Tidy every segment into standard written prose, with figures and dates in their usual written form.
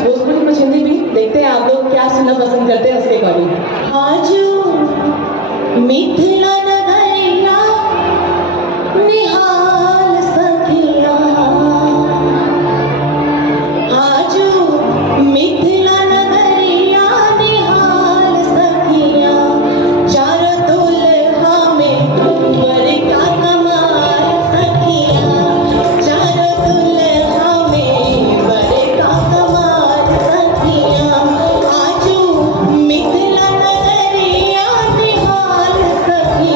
कुछ भोजपुरी कुछ हिंदी भी देखते हैं आप लोग क्या सुनना पसंद करते हैं उसके अकॉर्डिंग। आजू मिथिला नगरिया निहाल सखिया, आजू मिथिला नगरिया निहाल सखिया, चार दुल्हा में वर का कमाल सखिया, चार दुल्हा में वर का कमाल सखिया, आजू मिथिला नगरिया निहाल सखिया।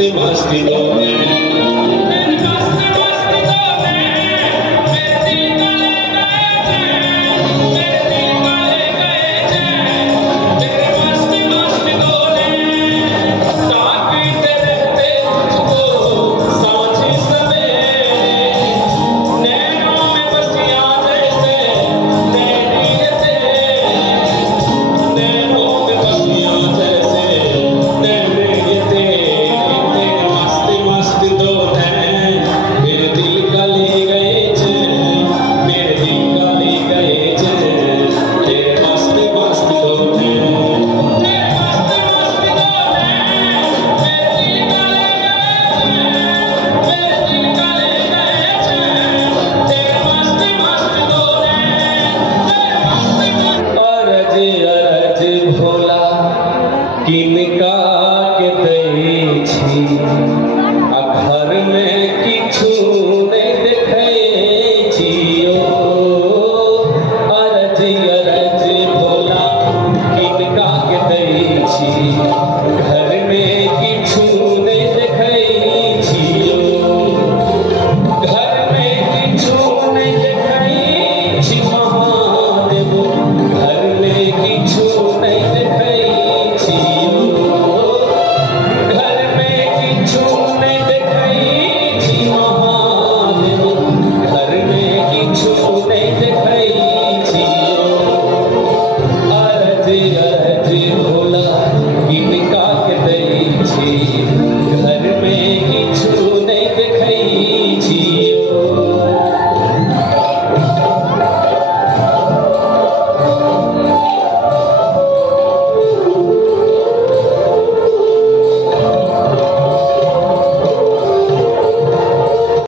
मस्ती मस्ती डोले किनका के दै छी आ घर में किछु नहीं देखै छी अरज अरज भोला किनका के दै छी घर में किछु नहीं देखै छी घर में किछु नहीं देखै छी महादेव घर में किछु नहीं देखै भोला किनका के दै छी।